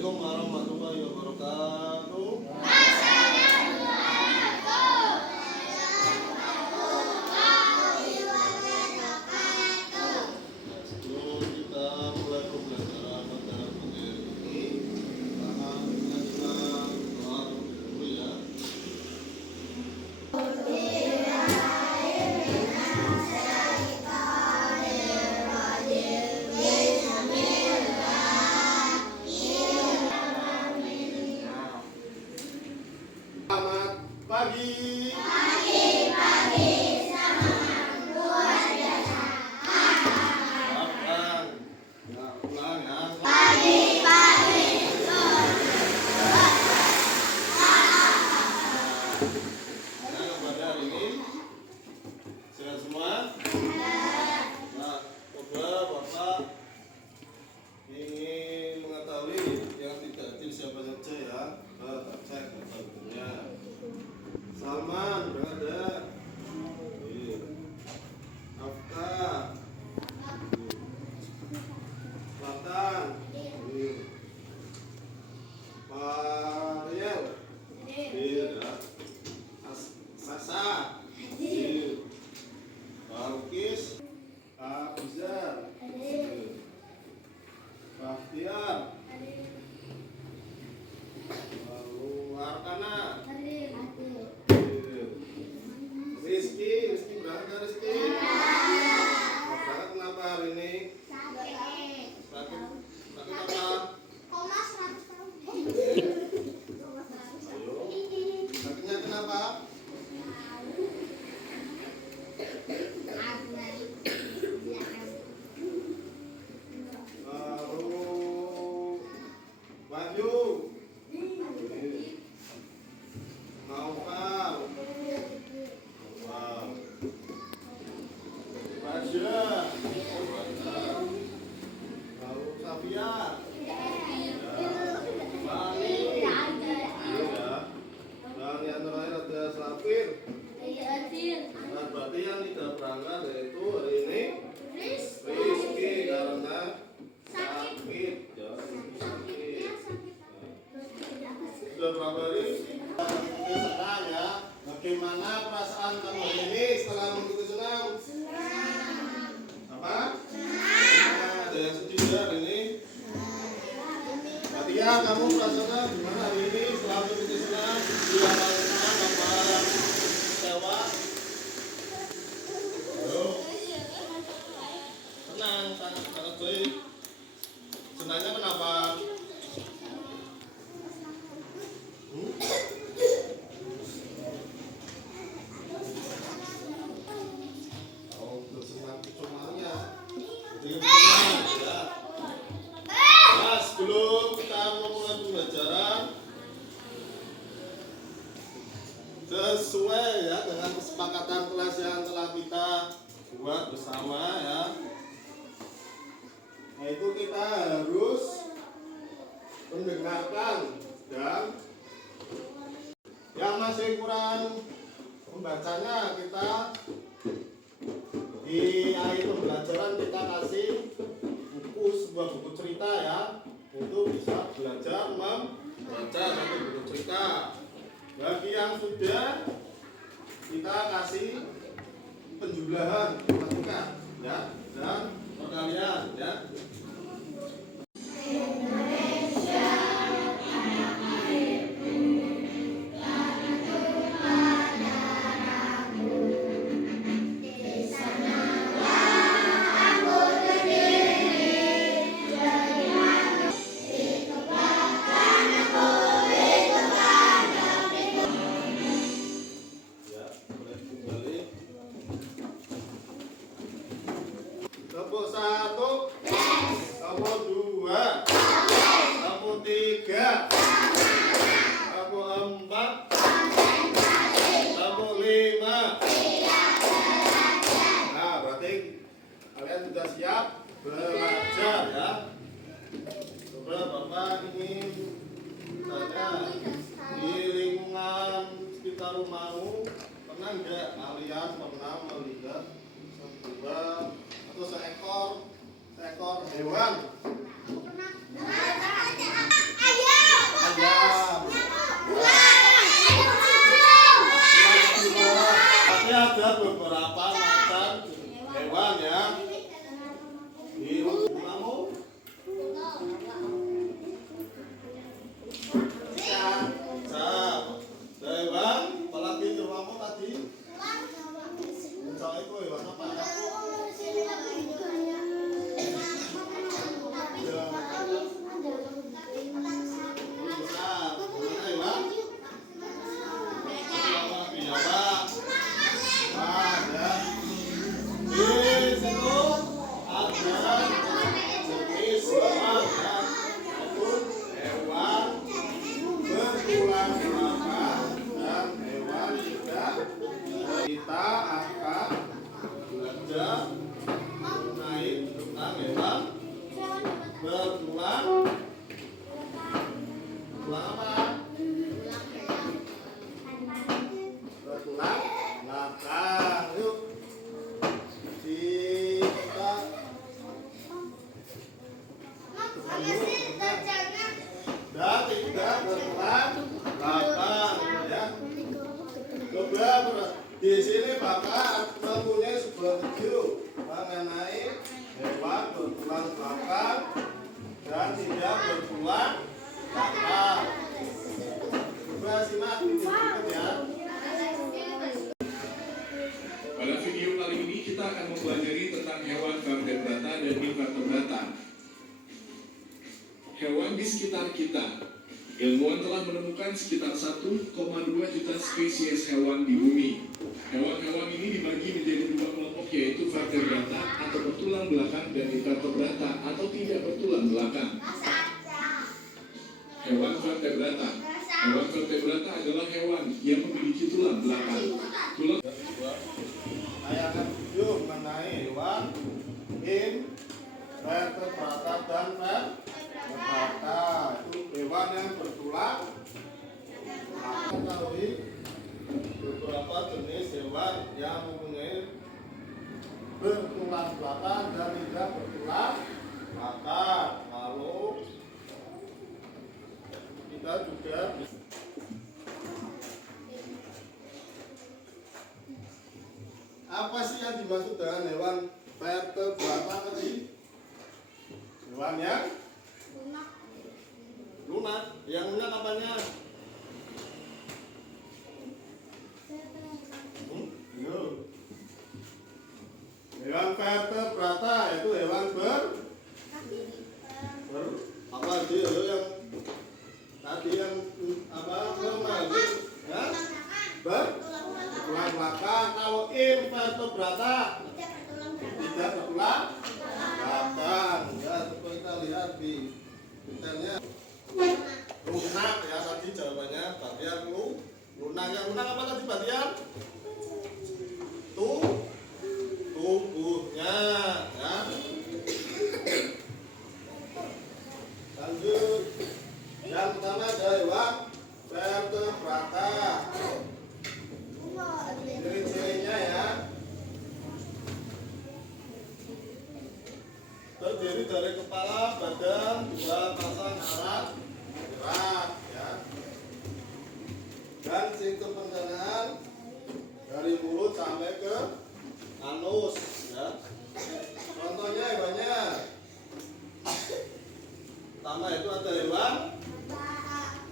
Assalamualaikum warahmatullahi wabarakatuh. Sebelum kita mulai pembelajaran pada materi ini, kita doa dulu ya. Selamat pagi. Ulang ya. Nah, pada hari ini sehat semua. Nah, coba Bapak ingin mengetahui yang tidak hadir siapa saja ya. Kita cek data-datanya. Salman berada. Afta. Selatan. Pariel. Ya. Sasa. Balkis. Abizar. Bahtiar. Lalu Arkana. Rizky berangkat Rizky. Berangkat kenapa hari ini? Sakit apa? Ayo. Sakitnya kenapa? Lalu Wahyu. Naufal. Wow. Raja. Lalu Safia. Bani. Ya. Dan yang terakhir ada Safir. Nah, berarti yang tidak berangkat yaitu hari ini Rizky karena sakit. Ya, sakit. Sudah berapa hari? Senang ya. Bagaimana perasaan kamu hari ini setelah mengikuti senam? Apa? Ada yang sedih ya hari ini? Fatia, kamu perasaannya gimana hari ini setelah mengikuti senam? Dua kali senam apa kecewa? Ayo. Senang, sangat baik. Senangnya kenapa? Oh, bersenang semuanya. Nah, sebelum kita memulai pembelajaran sesuai ya dengan kesepakatan kelas yang telah kita buat bersama ya. Nah, itu kita harus mendengarkan dan yang masih kurang membacanya kita di akhir pembelajaran kita kasih sebuah buku cerita ya, itu bisa belajar membaca satu buku cerita. Bagi yang sudah kita kasih penjumlahan matematika ya dan perkalian ya. Tepuk 1, tepuk 2, tepuk 3, tepuk 4, tepuk 5. Nah, berarti kalian sudah siap belajar ya. Coba Bapak ingin tanya, di lingkungan sekitar rumahmu pernah nggak kalian pernah melihat sebuah atau seekor hewan? Tulang apa? Bertulang belakang. Yuk. Kita dan tidak bertulang belakang ya. Coba di sini Bapak mempunyai sebuah video mengenai hewan bertulang belakang dan tidak bertulang belakang. Coba simak video berikut ya. Pada video kali ini kita akan mempelajari tentang hewan vertebrata dan invertebrata. Hewan di sekitar kita. Ilmuwan telah menemukan sekitar 1,2 juta spesies hewan di bumi. Hewan-hewan ini dibagi menjadi dua kelompok, yaitu vertebrata atau bertulang belakang dan invertebrata atau tidak bertulang belakang. Hewan vertebrata. Hewan vertebrata adalah hewan yang memiliki tulang belakang. Tulang Saya akan video mengenai hewan invertebrata dan vertebrata. Itu hewan yang bertulang. Kita ketahui beberapa jenis hewan yang mempunyai bertulang belakang dan tidak bertulang belakang. Lalu kita juga apa sih yang dimaksud dengan hewan vertebrata tadi? Hewan yang lunak. Yang lunak apanya? Hewan vertebrata itu hewan apa sih yang tadi yang apa memakai ya? Bertulang belakang. Kalau invertebrata tidak bertulang belakang. Ya, seperti kita lihat di detailnya. Lunak ya tadi jawabannya. Bagian lunak. Yang lunak apa tadi bagian? Tubuhnya ya. Lanjut. Yang pertama ada hewan vertebrata. Ciri-cirinya ya, terdiri dari kepala, badan, dua pasang alat gerak ya, dan sistem pencernaan dari mulut sampai ke anus ya. Contohnya hewannya, pertama itu ada hewan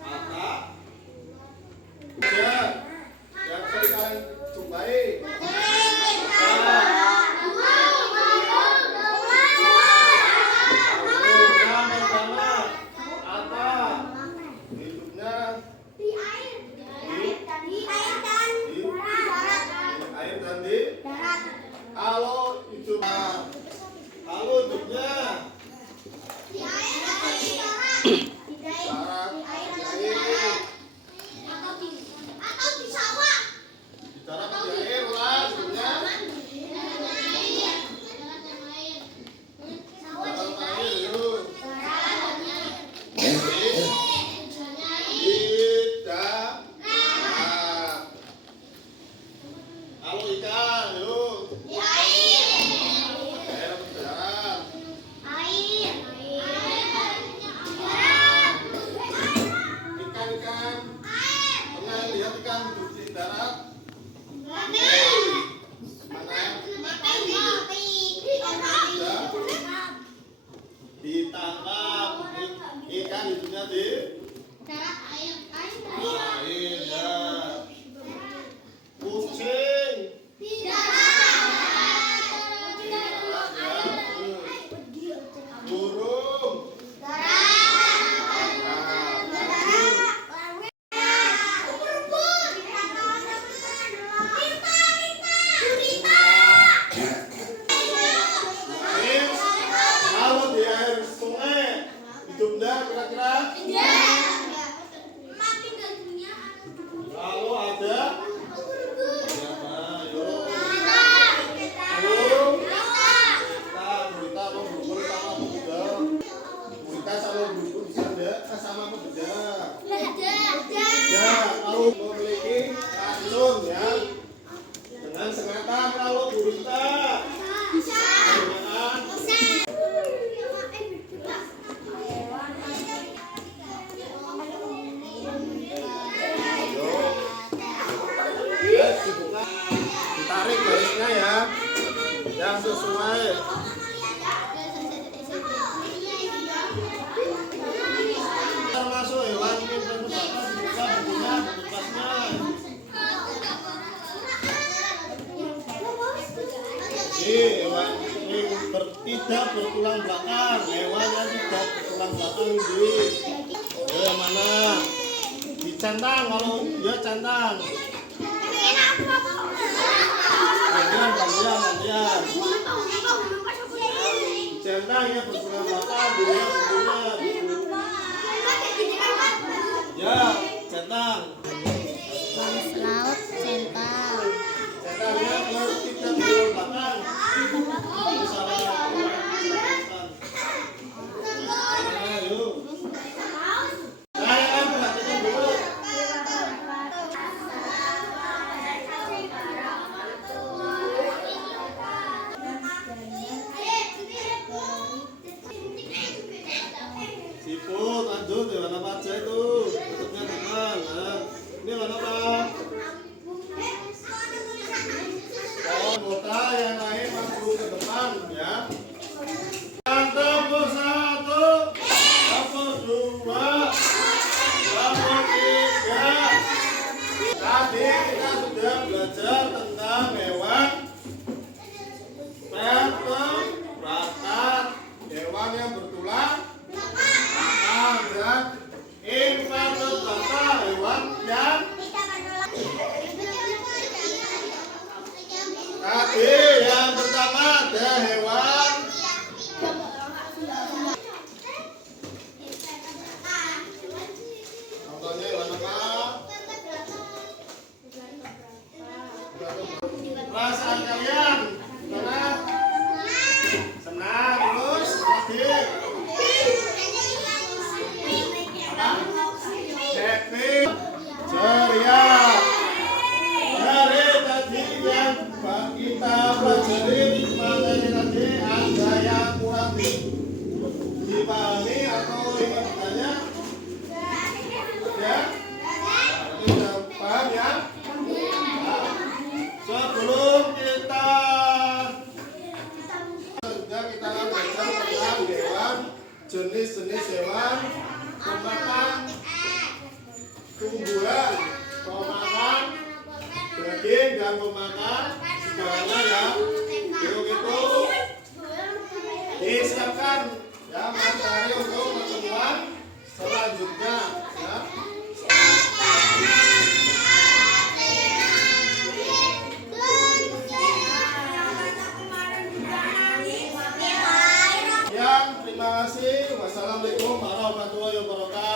mata yang sering kalian jumpai. Kalau hidupnya di air atau di sawah. Di darat di air lah hidupnya. Kalau ikan yuk di air atau di darat? Ikan-ikan pernah lihat ikan hidup di darat? Ditangkap. Ikan hidupnya di air ya. Kucing di darat ya. Burung kalau di air sungai hidupnya kira-kira kalau ada gurita buku bisa enggak? Sama apa beda? Ya, kalau memiliki racun ya. Dengan sengatan kalau gurita. Dengan dibuka, ditarik garisnya ya, yang sesuai. Termasuk hewan ini berbahasa dibuka bukunya, bekasnya. Ini hewan ini tidak bertulang belakang, hewan yang tidak bertulang belakang ini. Yang mana? Dicentang kalau dia centang. Gantian. Centang ya bertulang belakang, dia bukunya. Ya, centang. Laut centang. Centangnya tidak bertulang belakang. Ayo. Ayo, perhatikan dulu. Siput, lanjut ya, warna apa aja itu? Tutupnya teman. Nah, ini warna apa? Anggota yang lain maju ke depan ya. Tepuk 1, tepuk 2, tepuk 3. Tadi kita sudah belajar tentang hewan vertebrata, hewan yang bertulang belakang, dan invertebrata, hewan yang tadi yang pertama ada hewan contohnya hewan apa? Perasaan kalian gimana? Senang, terus happy, happy, ceria. Dari tadi yang kita pelajari, materi tadi ada yang kurang dipahami atau ingin bertanya? Ya? Sudah paham ya? Sebelum kita belajar tentang hewan, jenis-jenis hewan, pemakan tumbuhan, pemakan daging dan pemakan segalanya ya. Yuk itu disiapkan ya materi untuk pertemuan selanjutnya ya. Terima kasih. Wassalamualaikum warahmatullahi wabarakatuh.